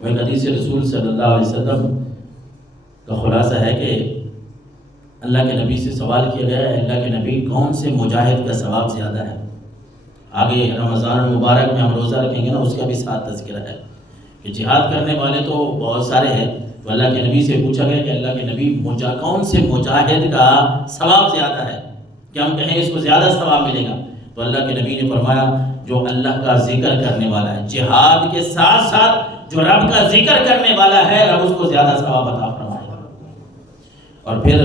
وہ ایک حدیث رسول صلی اللہ علیہ وسلم کا خلاصہ ہے کہ اللہ کے نبی سے سوال کیا گیا ہے، اللہ کے نبی کون سے مجاہد کا ثواب زیادہ ہے؟ آگے رمضان المبارک میں ہم روزہ رکھیں گے نا، اس کا بھی ساتھ تذکرہ ہے کہ جہاد کرنے والے تو بہت سارے ہیں، تو اللہ کے نبی سے پوچھا گیا کہ اللہ کے نبی کون سے مجاہد کا ثواب زیادہ ہے کہ ہم کہیں اس کو زیادہ ثواب ملے گا؟ تو اللہ کے نبی نے فرمایا جو اللہ کا ذکر کرنے والا ہے، جہاد کے ساتھ ساتھ جو رب کا ذکر کرنے والا ہے، رب اس کو زیادہ ثواب عطا فرمائے گا۔ اور پھر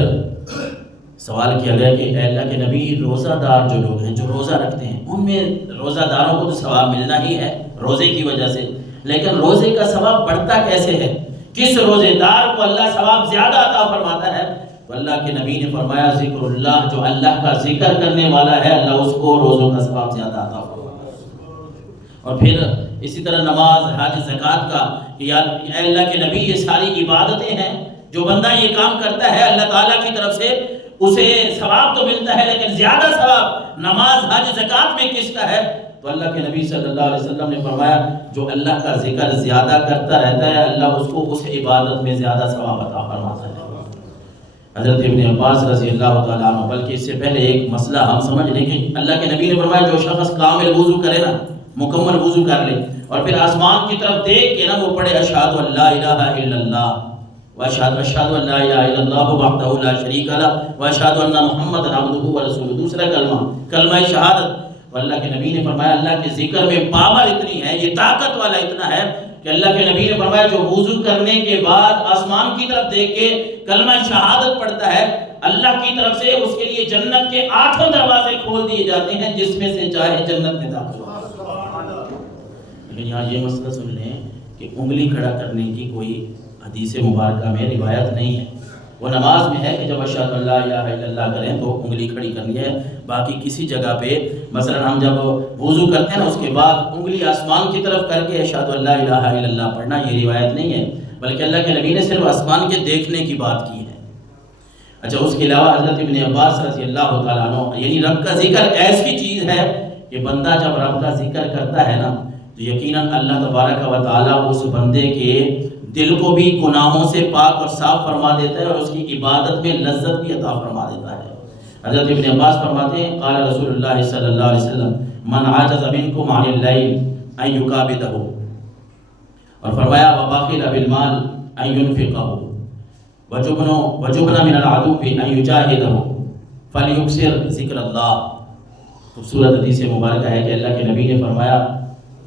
سوال کیا گیا کہ اے اللہ کے نبی روزہ دار جو لوگ ہیں جو روزہ رکھتے ہیں، ان میں روزہ داروں کو تو ثواب ملنا ہی ہے روزے کی وجہ سے، لیکن روزے کا ثواب بڑھتا کیسے ہے؟ کس روزے دار کو اللہ ثواب زیادہ عطا فرماتا ہے؟ تو اللہ کے نبی نے فرمایا ذکر اللہ، جو اللہ کا ذکر کرنے والا ہے اللہ اس کو روزوں کا ثواب زیادہ عطا فرماتا ہے۔ اور پھر اسی طرح نماز، حج، زکوٰۃ کا کہ اے اللہ کے نبی یہ ساری عبادتیں ہیں، جو بندہ یہ کام کرتا ہے اللہ تعالیٰ کی طرف سے اسے ثواب تو ملتا ہے، لیکن زیادہ ثواب نماز، حج، زکوٰۃ میں کس کا ہے؟ تو اللہ کے نبی صلی اللہ علیہ وسلم نے فرمایا جو اللہ کا ذکر زیادہ کرتا رہتا ہے اللہ اس کو اس عبادت میں زیادہ ثواب عطا فرماتا ہے۔ حضرت ابن عباس رضی اللہ تعالیٰ عنہ، بلکہ اس سے پہلے ایک مسئلہ ہم سمجھ لیں کہ اللہ کے نبی نے فرمایا جو شخص کامل وضو کرے نا، مکمل وضو کر لے اور پھر آسمان کی طرف دیکھ کے نا وہ پڑھے اشہد ان لا الہ الا اللہ واشہد ان لا الہ الا اللہ وحدہ لا شریک لہ واشہد ان محمد عبدہ ورسولہ، دوسرا کلمہ شہادت۔ اللہ کے نبی نے فرمایا اللہ کے ذکر میں پاور اتنی ہے، یہ طاقت والا اتنا ہے کہ اللہ کے نبی نے فرمایا جو وضو کرنے کے بعد آسمان کی طرف دیکھ کے کلمہ شہادت پڑھتا ہے اللہ کی طرف سے اس کے لیے جنت کے 8 دروازے کھول دیے جاتے ہیں، جس میں سے چاہے جنت میں داخل ہو۔ لیکن یہاں یہ مسئلہ سن لیں کہ انگلی کھڑا کرنے کی کوئی حدیث مبارکہ میں روایت نہیں ہے، وہ نماز میں ہے کہ جب اشہد ان لا الہ الا اللہ کریں تو انگلی کھڑی کرنی ہے، باقی کسی جگہ پہ مثلا ہم جب وضو کرتے ہیں نا اس کے بعد انگلی آسمان کی طرف کر کے اشہد ان لا الہ الا اللہ پڑھنا یہ روایت نہیں ہے، بلکہ اللہ کے نبی نے صرف آسمان کے دیکھنے کی بات کی ہے۔ اچھا، اس کے علاوہ حضرت ابن عباس رضی اللہ تعالیٰ عنہ، یعنی رب کا ذکر ایسی چیز ہے کہ بندہ جب رب کا ذکر کرتا ہے نا تو یقیناً اللہ تبارک و تعالیٰ اس بندے کے دل کو بھی گناہوں سے پاک اور صاف فرما دیتا ہے اور اس کی عبادت میں لذت بھی عطا فرما دیتا ہے۔ حضرت ابن عباس فرماتے ہیں قال رسول اللہ صلی اللہ علیہ وسلم من عاجز منکم عن اللیل ان یکابدہ، اور فرمایا وباخل بالمال ان ینفقہ وجبن من العدو ان یجاہدہ فلیکثر ذکر اللہ۔ خوبصورت حدیث مبارکہ ہے کہ اللہ کے نبی نے فرمایا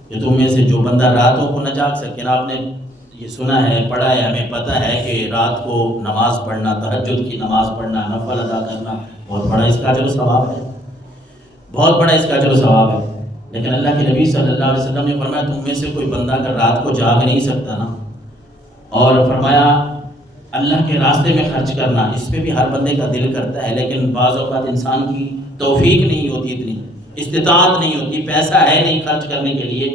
کہ تم میں سے جو بندہ راتوں کو نہ جاگ سکے نا، آپ نے یہ سنا ہے، پڑھا ہے، ہمیں پتہ ہے کہ رات کو نماز پڑھنا، تہجد کی نماز پڑھنا، نفل ادا کرنا بہت بڑا اس کا اجر و ثواب ہے، بہت بڑا اس کا اجر و ثواب ہے، لیکن اللہ کے نبی صلی اللہ علیہ وسلم نے فرمایا تم میں سے کوئی بندہ اگر رات کو جاگ نہیں سکتا نا، اور فرمایا اللہ کے راستے میں خرچ کرنا، اس پہ بھی ہر بندے کا دل کرتا ہے لیکن بعض اوقات انسان کی توفیق نہیں ہوتی، اتنی استطاعت نہیں ہوتی، پیسہ ہے نہیں خرچ کرنے کے لیے،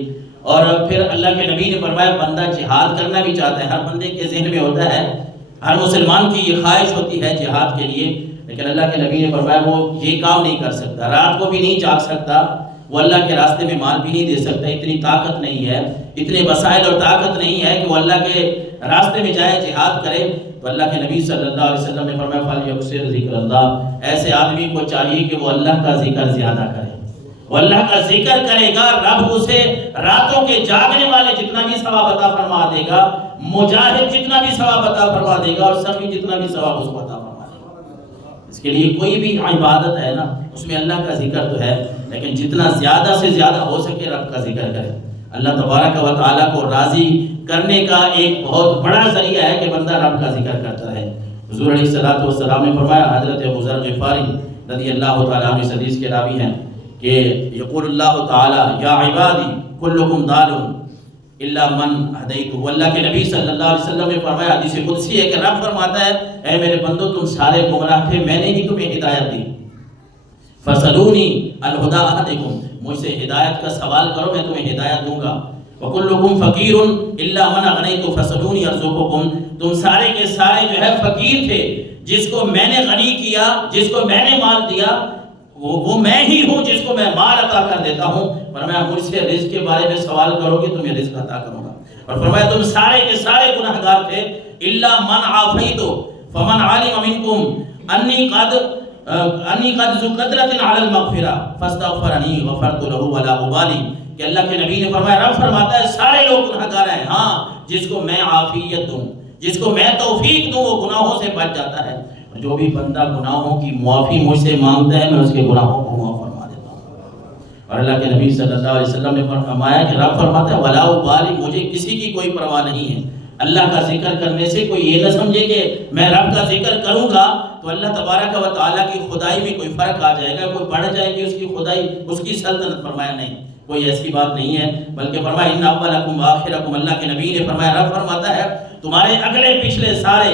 اور پھر اللہ کے نبی نے فرمایا بندہ جہاد کرنا بھی چاہتا ہے، ہر بندے کے ذہن میں ہوتا ہے، ہر مسلمان کی یہ خواہش ہوتی ہے جہاد کے لیے، لیکن اللہ کے نبی نے فرمایا وہ یہ کام نہیں کر سکتا، رات کو بھی نہیں جاگ سکتا، وہ اللہ کے راستے میں مال بھی نہیں دے سکتا، اتنی طاقت نہیں ہے، اتنے وسائل اور طاقت نہیں ہے کہ وہ اللہ کے راستے میں جائے جہاد کرے۔ تو اللہ کے نبی صلی اللہ علیہ وسلم نے فرمایا فَلْيُكْثِرْ ذِكْرَ اللَّهِ، ایسے آدمی کو چاہیے کہ وہ اللہ کا ذکر زیادہ کرے، وہ اللہ کا ذکر کرے گا، رب اسے راتوں کے جاگنے والے جتنا بھی ثواب عطا فرما دے گا، مجاہد جتنا بھی ثواب عطا فرما دے گا، اور سخی جتنا بھی ثواب اس کو عطا فرما دے گا۔ اس کے لیے کوئی بھی عبادت ہے نا اس میں اللہ کا ذکر تو ہے، لیکن جتنا زیادہ سے زیادہ ہو سکے رب کا ذکر کرے۔ اللہ تبارک و تعالیٰ کو راضی کرنے کا ایک بہت بڑا ذریعہ ہے کہ بندہ رب کا ذکر کرتا ہے۔ حضور علیہ الصلوۃ والسلام نے فرمایا، حضرت ابو ذر غفاری رضی اللہ تعالیٰ عنہ اس حدیث کے راوی ہیں کہ یقول اللہ تعالیٰ یا عبادی کلکم ضال الا من ہدیت، اللہ کے نبی صلی اللہ علیہ وسلم نے فرمایا، حدیث قدسی ہے کہ رب فرماتا ہے اے میرے بندو تم سارے گمراہ تھے، میں نے ہی تمہیں ہدایت دی، فسلونی الہدی اہدکم، مجھ سے ہدایت کا سوال کرو میں تمہیں ہدایت دوں گا، وکلکم فقیر الا من اغنیت فسلونی ارزقکم، تم سارے کے سارے جو ہے فقیر تھے، جس کو میں نے غنی کیا، جس کو میں نے مال دیا وہ میں ہی ہوں جس کو میں مال عطا کر دیتا ہوں، فرمایا مجھ سے رزق کے بارے میں سوال کرو گے تو میں رزق عطا کروں گا۔ اور فرمایا تم سارے کے سارے گناہگار تھے الا من عافیت فمن علم منکم انی قد ذو قدرۃ علی المغفرہ فاستغفرنی غفرت له ولا ابالی، کہ اللہ کے نبی نے فرمایا، رب فرماتا ہے سارے لوگ گناہگار ہیں، ہاں جس کو میں عافیت دوں، جس کو میں توفیق دوں وہ گناہوں سے بچ جاتا ہے، اور جو بھی بندہ گناہوں کی معافی مجھ سے مانگتا ہے میں اس کے گناہوں کو معاف فرما دیتا ہوں۔ اور اللہ کے نبی صلی اللہ علیہ وسلم نے فرمایا کہ رب فرماتا ہے ولا ابالی، مجھے کسی کی کوئی پرواہ نہیں ہے۔ اللہ کا ذکر کرنے سے کوئی یہ نہ سمجھے کہ میں رب کا ذکر کروں گا تو اللہ تبارک و تعالیٰ کی خدائی میں کوئی فرق آ جائے گا، کوئی بڑھ جائے گی اس کی خدائی، اس کی سلطنت، فرمایا نہیں، کوئی ایسی بات نہیں ہے، بلکہ فرمایا ان اولکم وآخرکم، اللہ کے نبی نے فرمایا، رب فرماتا ہے تمہارے اگلے پچھلے سارے،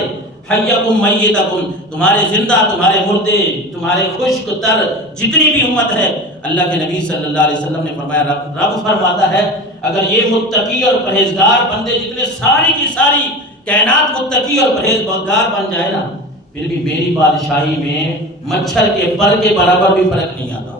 حیکم میتکم، تمہارے زندہ، تمہارے مردے، تمہارے خشک تر جتنی بھی امت ہے، اللہ کے نبی صلی اللہ علیہ وسلم نے فرمایا، رب فرماتا ہے اگر یہ متقی اور پرہیزگار بندے جتنے ساری کی ساری کائنات متقی اور پرہیزگار بن جائے نا، پھر بھی میری بادشاہی میں مچھر کے پر کے برابر بھی فرق نہیں آتا۔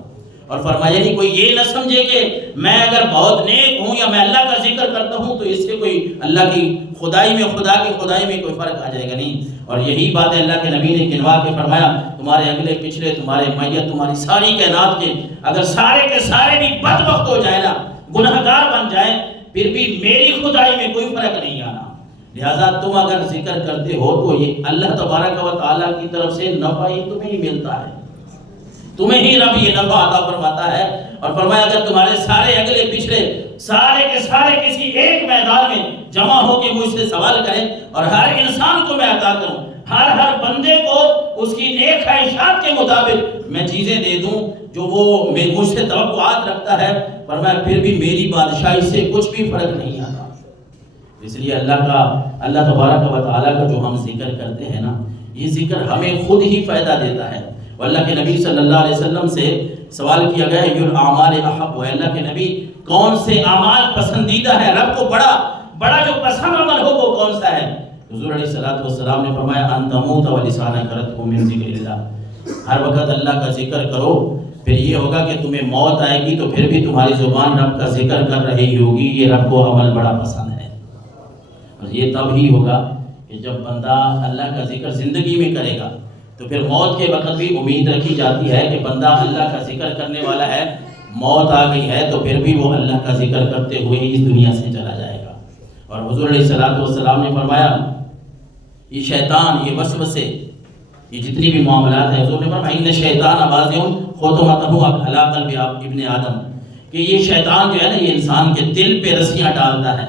اور فرمایا یعنی کوئی یہ نہ سمجھے کہ میں اگر بہت نیک ہوں یا میں اللہ کا ذکر کرتا ہوں تو اس سے کوئی اللہ کی خدائی میں، خدا کی خدائی میں کوئی فرق آ جائے گا، نہیں۔ اور یہی بات ہے اللہ کے نبی نے گنوا کے فرمایا تمہارے اگلے پچھلے، تمہارے میت، تمہاری ساری کائنات کے اگر سارے کے سارے بھی بدبخت ہو جائے نا، گنہگار بن جائے، پھر بھی میری خدائی میں کوئی فرق نہیں آنا۔ لہذا تم اگر ذکر کرتے ہو تو یہ اللہ تبارک و تعالیٰ کی طرف سے نفع ہی تمہیں ہی ملتا ہے، تمہیں ہی رب یہ نفع عطا فرماتا ہے۔ اور فرمایا اگر تمہارے سارے اگلے پچھلے سارے کے سارے کسی ایک میدان میں جمع ہو کے مجھ سے سوال کریں اور ہر انسان کو میں عطا کروں، ہر بندے کو اس کی نیک خواہشات کے مطابق میں چیزیں دے دوں جو وہ مجھ سے توقعات رکھتا ہے، فرمایا پھر بھی میری بادشاہی سے کچھ بھی فرق نہیں آتا۔ اس لیے اللہ تبارک و تعالیٰ کا جو ہم ذکر کرتے ہیں نا، یہ ذکر ہمیں خود ہی فائدہ دیتا ہے۔ اللہ کے نبی صلی اللہ علیہ وسلم سے سوال کیا گیا ہے الاعمال احب، اللہ کے نبی کون سے اعمال پسندیدہ ہے، رب کو بڑا جو پسند عمل ہو وہ کون سا ہے؟ حضور علیہ السلام نے فرمایا ان تموت ولسانک رطب من ذکر اللہ، ہر وقت اللہ کا ذکر کرو، پھر یہ ہوگا کہ تمہیں موت آئے گی تو پھر بھی تمہاری زبان رب کا ذکر کر رہی ہوگی، یہ رب کو عمل بڑا پسند ہے۔ اور یہ تب ہی ہوگا کہ جب بندہ اللہ کا ذکر زندگی میں کرے گا، تو پھر موت کے وقت بھی امید رکھی جاتی ہے کہ بندہ اللہ کا ذکر کرنے والا ہے، موت آ گئی ہے تو پھر بھی وہ اللہ کا ذکر کرتے ہوئے اس دنیا سے چلا جائے گا۔ اور حضور علیہ السلام نے فرمایا یہ شیطان، یہ وسوسے، یہ جتنی بھی معاملات ہیں، حضور نے فرمایا ان شیطان بازغ خطمتہ علی قلب ابن آدم، کہ یہ شیطان جو ہے نا یہ انسان کے دل پہ رسیاں ڈالتا ہے۔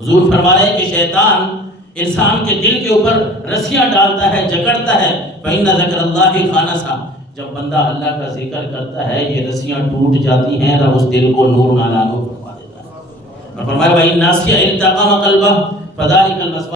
حضور فرما رہے ہیں کہ شیطان انسان کے دل کے اوپر رسیاں ڈالتا ہے، جکڑتا ہے، فإن ذکر اللہ خانسا، جب بندہ اللہ کا ذکر کرتا ہے یہ رسیاں ٹوٹ جاتی ہیں، رب اس دل کو نور نالانو فرما دیتا ہے۔ اور فرمایا وإن ناسي التقم قلبه فذلك المسوى